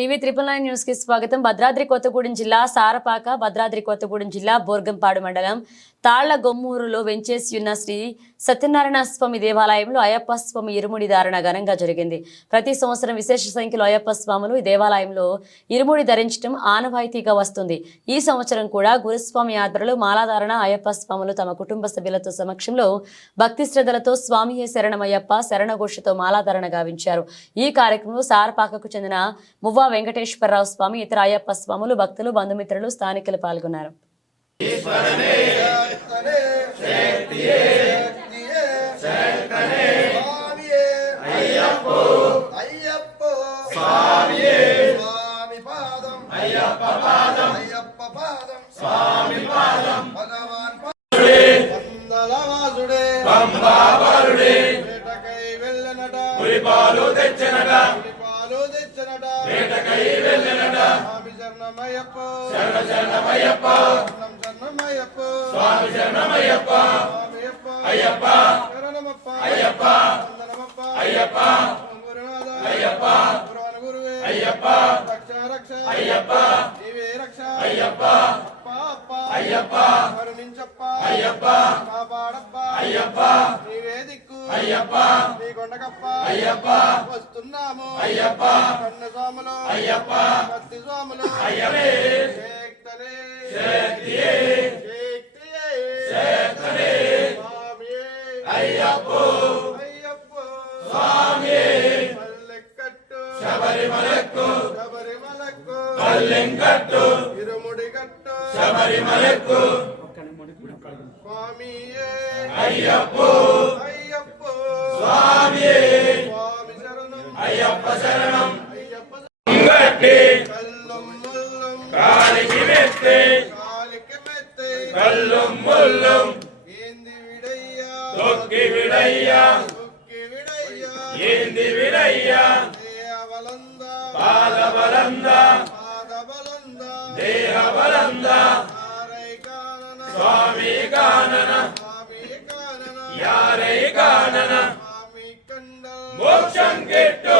TV triple nine న్యూస్కి స్వాగతం. భద్రాద్రి కొత్తగూడెం జిల్లా సారపాక భద్రాద్రి కొత్తగూడెం జిల్లా బోర్గంపాడు మండలం తాళ్ళ గొమ్మూరులో వెంచేసి ఉన్న శ్రీ సత్యనారాయణ స్వామి దేవాలయంలో అయ్యప్ప స్వామి ఇరుముడి ధారణ ఘనంగా జరిగింది. ప్రతి సంవత్సరం విశేష సంఖ్యలో అయ్యప్ప స్వాములు ఈ దేవాలయంలో ఇరుముడి ధరించడం ఆనవాయితీగా వస్తుంది. ఈ సంవత్సరం కూడా గురుస్వామి ఆధ్వర్యంలో మాలాధారణ అయ్యప్ప స్వాములు తమ కుటుంబ సభ్యులతో సమక్షంలో భక్తి శ్రద్ధలతో స్వామియే శరణమయ్యప్ప శరణఘోషతో మాలాధారణ గావించారు. ఈ కార్యక్రమంలో సారపాకకు చెందిన మువ్వా వెంకటేశ్వరరావు స్వామి ఇతర అయ్యప్ప స్వాములు భక్తులు బంధుమిత్రులు స్థానికులు పాల్గొన్నారు. అయ్యప్పో శరణమయ్యప్ప శరణ శరణమయ్యప్ప శరణం శరణమయ్యప్ప స్వామి శరణమయ్యప్ప అయ్యప్ప. శరణమప్ప. అయ్యప్ప. వందనమప్ప అయ్యప్ప. అయ్యప్ప. గురువన గురువే. అయ్యప్ప. రక్ష రక్ష. అయ్యప్ప. నీవే రక్ష. అయ్యప్ప. అప్ప అప్ప. అయ్యప్ప. కరుణించప్ప. అయ్యప్ప. కాపాడప్ప. అయ్యప్ప. నీవే దిక్కు. అయ్యప్ప. నీ కొండకప్ప. అయ్యప్ప. వస్తున్నాము అయ్యప్ప. కన్న స్వాములు అయ్యప్ప. భక్తి స్వాములు అయ్యవే. శక్తనే. శక్తియే. శక్తియే. శక్తనే. స్వామియే. అయ్యప్పో. అయ్యప్పో. స్వామియే. మల్లెక్కట్టు శబరిమలక్కు. శబరిమలక్కు. పల్లెంకట్టు. ఇరుముడి కట్టు. శబరిమలక్కు. దేవలంద పాద బలంద పాద బలంద దేహ బలంద ఆరై కానన స్వామి కానన స్వామి కానన యారై కానన స్వామి కండల్ మోక్షం కెట్టు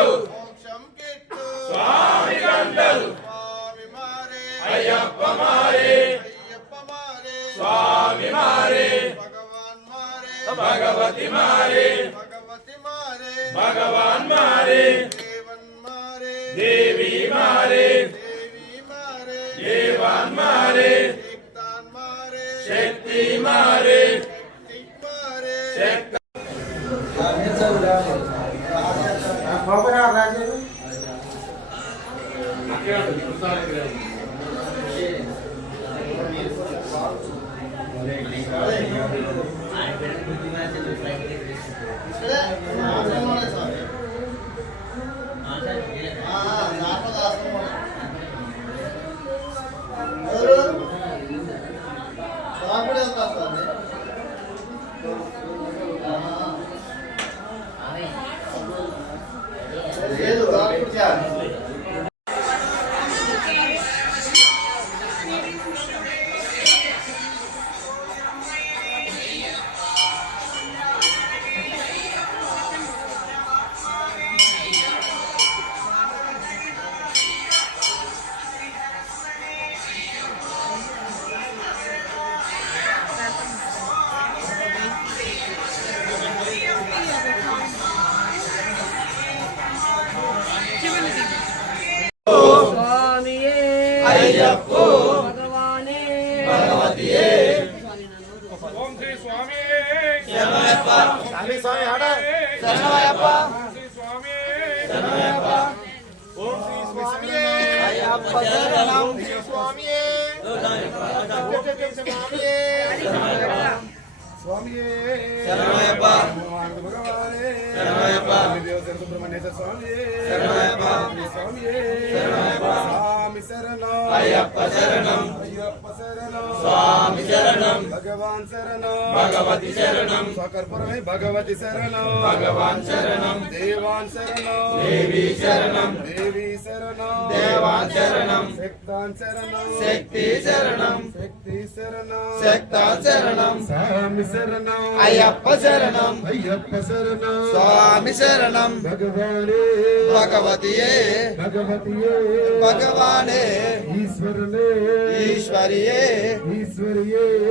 మోక్షం కెట్టు అయ్యప్పో. భగవానే. ఓం శ్రీ స్వామి. స్వామి స్వామి ఆడ. శరణమయ్యప్ప. శ్రీ స్వామి. ఓం శ్రీ స్వామి అయ్యప్ప. శరణం స్వామియే స్వామియే స్వామియే. శరణమయ్యప్ప. భగవానే సుబ్రహ్మణ్యేశ్వర శరణమయ్యప్ప. స్వామియే. శరణమయ్యప్ప. స్వామి శరణం అయ్యప్ప శరణం. స్వామి శరణం. భగవాన్ శరణం. భగవతి శరణం. స్వకర్పరమే భగవతి శరణం. భగవాన్ శరణం. దేవాన్ శరణం. దేవి శరణం. దేవి శరణం. దేవాన్ శరణం. శక్తాన్ శరణం. శక్తి శరణం. శక్తి శరణం. శక్తాన్ శరణం. స్వామి శరణం. అయ్యప్ప శరణం. అయ్యప్ప శరణం. స్వామి శరణం. భగవానే. భగవతియే. భగవతియే. భగవానే. ఈశ్వరనే. ఈశ్వరియే. ఈశ్వరియే.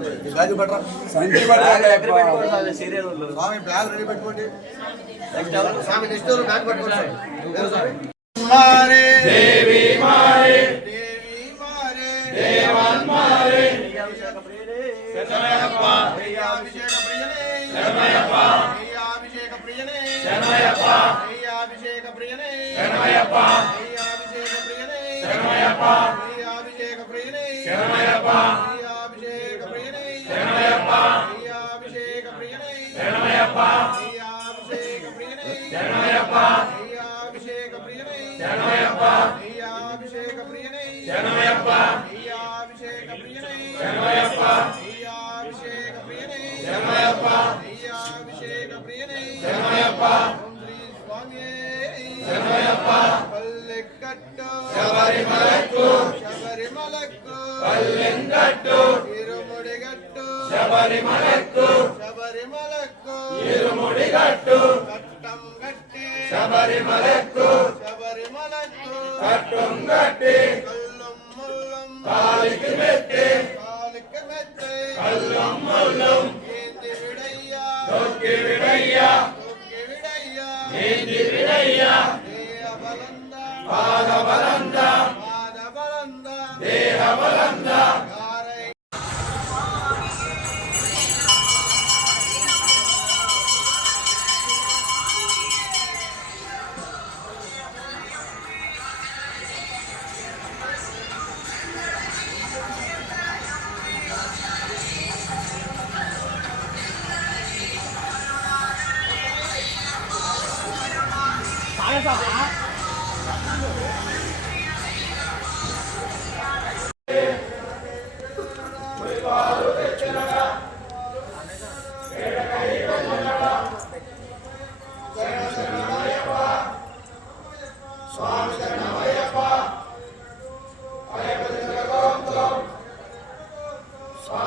గాజు బట్రా సంచి బట్రా స్వామి బ్యాగ్ రెడీ పెట్టుకోండి. స్వామి నెక్స్ట్ బ్యాగ్ పెట్టుకోండి మారే. అభిషేక ప్రియలే శరణయ్యప్ప అభిషేక ప్రియలే. శరణయ్యప్ప అభిషేక ప్రియలే. శరణయ్యప్ప అభిషేక ప్రియలే. శరణయ్యప్ప శరణమయ్యప్ప Satam Gatti. Satam Gatti.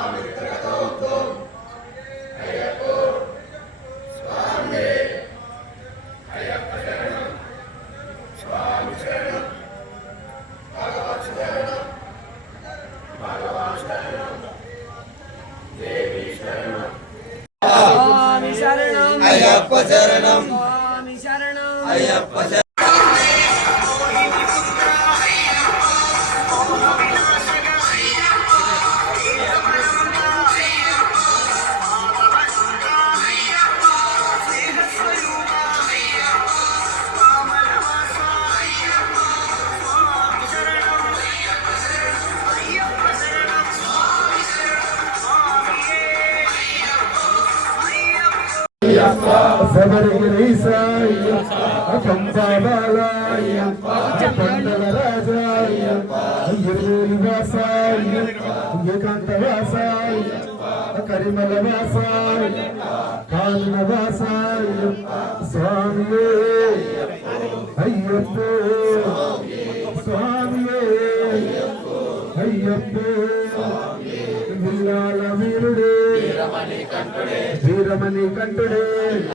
நாம் இருக்கிற ఈసాయ్యప్ప పంబాబాలయ్యప్ప పండవరాజాయ్యప్ప వాసాయ్యప్ప వికాంత వాసాయ్యప్ప కరిమల వాసాయ్యప్ప కాలిన వాసాయ్యప్ప స్వామియే అయ్యప్ప స్వామియే అయ్యప్ప వీరాల వీరుడే వీరమణి కంటుడే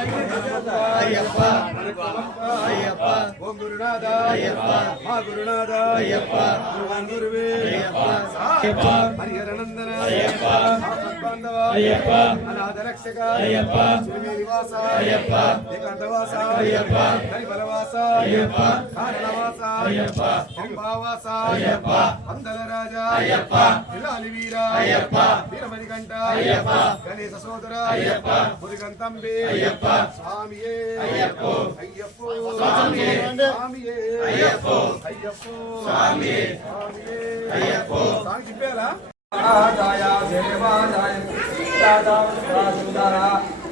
ఓం గురునాథ మా గురునాథ అయ్యప్ప. గురువాన్ గురువే అయ్యప్ప. హరిహరనందన. అయ్యప్ప. బాంధవ అయ్యప్ప. అనాథ రక్షక అయ్యప్ప. నివాస అయ్యప్ప. ఏకాంతవాస అయ్యప్ప. హరిబలవాస. అయ్యప్ప. కారణవాస. అయ్యప్ప. పంబావాస అయ్యప్ప. వందల రాజా అయ్యప్ప. పిల్లాలి వీర అయ్యప్ప. వీరమణి కంట అయ్యప్ప. గణేశ సోదర. అయ్యప్ప. స్వామియే. అయ్యప్ప. అయ్యప్ప. స్వామియే స్వామియే అయ్యప్ప అయ్యప్ప స్వామియే స్వామియే అయ్యప్ప సాంగ్ చెప్పారా రాజాయ దేవాలయ సీతాదామ సుందర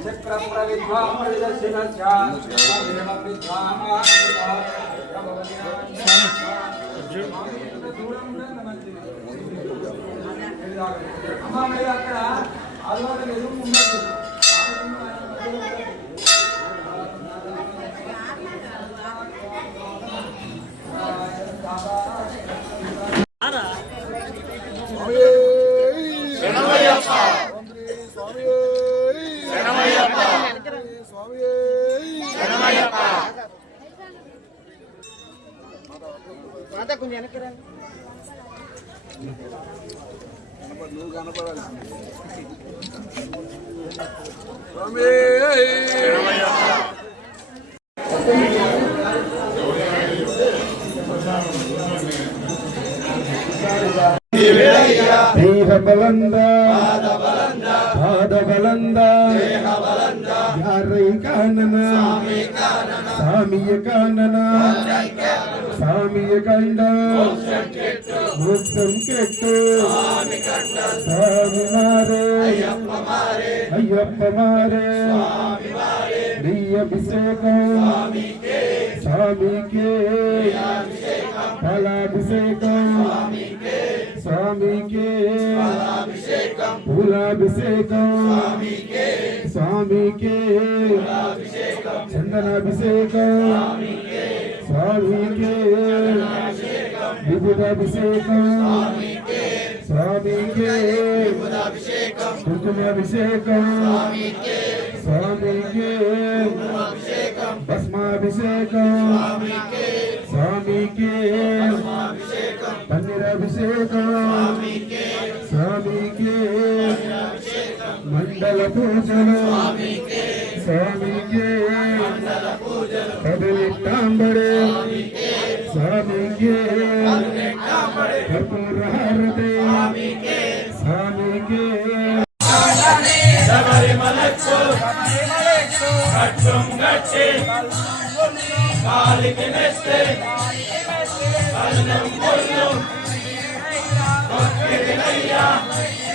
చక్రం ప్రవిద్వామ విదర్శనస్య దేవం విద్వామ అమ్మా మీరు అక్కడ ఆదివారం ఎదురు ఉండదు కొంచెం వెనక్కి రండి నువ్వు కనపడాలి వీరబలందా பதவளந்தா யாரை காணனா? சாமிய காணனா? சாமிய கண்டா? மோட்சம் கேட்டு. சாமி மாறே. ஐயப்ப மாறே. நீ அபிஷேகம். சாமிக்கே. స్వామికే. పూలాభిషేకం. స్వామికే. చందనాభిషేకం. స్వామికే. విభుదాభిషేకం. స్వామికే. కుంకుమాభిషేకం. స్వామికే. భస్మాభిషేకం. స్వామికే. పన్నీరాభిషేకం స్వామికే. మండల పూజలు. స్వామికే. కదలిట్టాంబడే స్వామికే. కర్పూరహారతి. స్వామికే. కట్టుం గట్టి కాలికి నెత్తే. Allahu Akbar.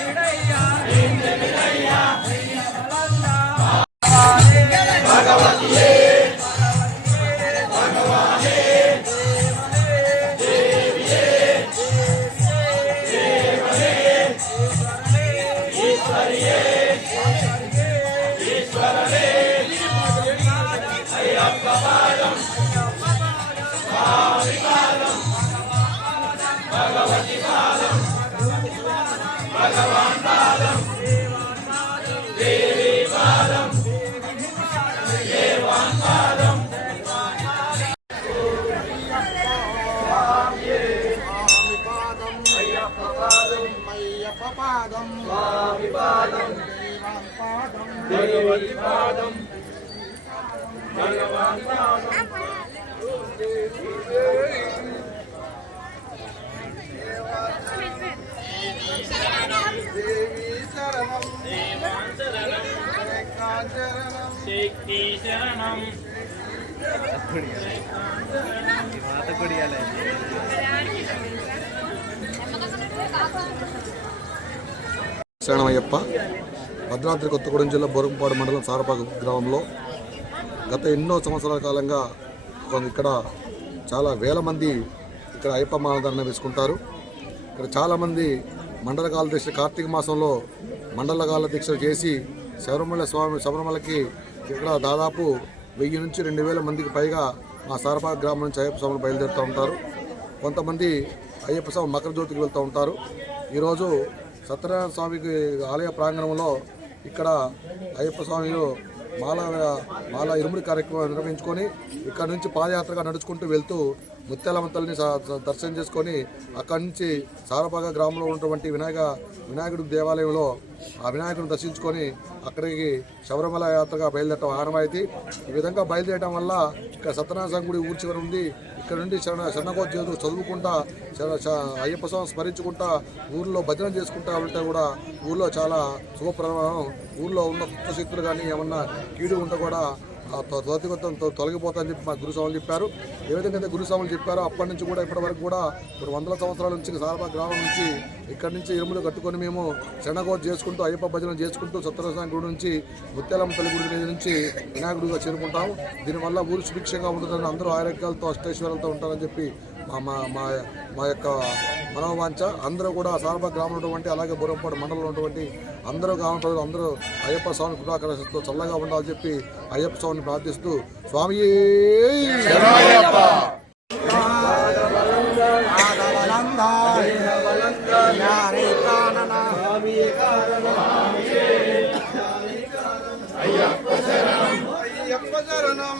భగవతి పాదం. భగవాన్ పాదం. దేవాన్ శరణం శక్తి శరణం శరణమయ్యప్ప భద్రాద్రి కొత్తగూడెం జిల్లా బోరంపాడు మండలం సారపాక గ్రామంలో గత ఎన్నో సంవత్సరాల కాలంగా ఇక్కడ చాలా వేల మంది ఇక్కడ అయ్యప్ప మాలధారణ వేసుకుంటారు. ఇక్కడ చాలామంది మండలకాల దీక్ష కార్తీక మాసంలో మండలకాల దీక్షలు చేసి శబరిమల స్వామి శబరిమలకి ఇక్కడ దాదాపు వెయ్యి నుంచి రెండు వేల మందికి పైగా మా సారపాక గ్రామం నుంచి అయ్యప్ప స్వామిని బయలుదేరుతూ ఉంటారు. కొంతమంది అయ్యప్ప స్వామి మకర జ్యోతికి వెళ్తూ ఉంటారు. ఈరోజు సత్యనారాయణ స్వామికి ఆలయ ప్రాంగణంలో ఇక్కడ అయ్యప్ప స్వామిలు మాల మాల ఇరుముడి కార్యక్రమం నిర్వహించుకొని ఇక్కడ నుంచి పాదయాత్రగా నడుచుకుంటూ వెళ్తూ ముత్యాలమ్మ స- దర్శనం చేసుకొని అక్కడి నుంచి సారపాక గ్రామంలో ఉన్నటువంటి వినాయక వినాయకుడి దేవాలయంలో ఆ వినాయకుడిని దర్శించుకొని అక్కడికి శబరిమల యాత్రగా బయలుదేరటం ఆనవాయితీ ఈ విధంగా బయలుదేరడం వల్ల ఇక్కడ సత్యనారాయణ గుడి ఊరి చివరి ఉంది. ఇక్కడ నుండి శరణ శరణకోద్యోగులు చదువుకుంటా అయ్యప్ప స్వామి స్మరించుకుంటా ఊర్లో భజన చేసుకుంటా ఉంటే కూడా ఊర్లో చాలా శుభప్రభావం ఊర్లో ఉన్న కుత్త శక్తులు కానీ ఏమన్నా కీడు ఉంటే కూడా ఆ త్వ- త్వరితగతం తొలగిపోతాయని చెప్పి మా గురుస్వాములు చెప్పారు. ఏ విధంగా అయితే గురుస్వాములు చెప్పారో అప్పటి నుంచి కూడా ఇప్పటి వరకు కూడా ఇప్పుడు వందల సంవత్సరాల నుంచి సారబా గ్రామం నుంచి ఇక్కడి నుంచి ఇరుములు కట్టుకొని మేము శరణగోత చేసుకుంటూ అయ్యప్ప భజన చేసుకుంటూ సత్యనారాయణ గుడి నుంచి ముత్యాలమ్మ తల్లి గుడి మీద నుంచి వినాయకుడిగా చేరుకుంటాం దీనివల్ల ఊరు సుభిక్షంగా ఉంటుందని అందరూ ఆరోగ్యాలతో అష్టైశ్వర్యాలతో ఉంటారని చెప్పి మా మా మా మా యొక్క మనోవాంఛ. అందరూ కూడా సారబా గ్రామంలో ఉన్నటువంటి అలాగే బురంపాడు మండలంలో ఉన్నటువంటి అందరూ గ్రామ ప్రజలు అందరూ అయ్యప్ప స్వామి కృపాకరతో చల్లగా ఉండాలని చెప్పి అయ్యప్ప స్వామిని ప్రార్థిస్తూ స్వామి! అయ్యప్ప శరణం.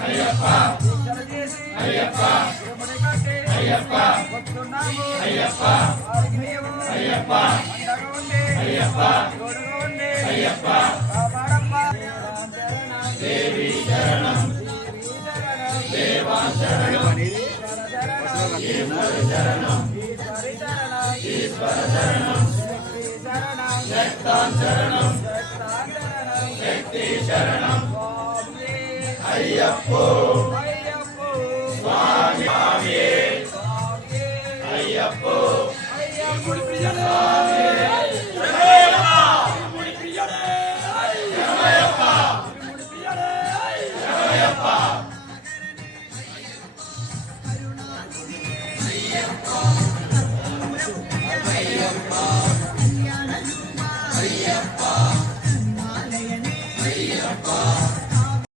అయ్యప్ప అయ్యప్ప అయ్యప్ప అయ్యప్ప అయ్యప్ప అయ్యప్ప అయ్యప్ప దేవి దేవా ఈశ్వర ఈశ్వర శక్తి శరణం ஐயப்போ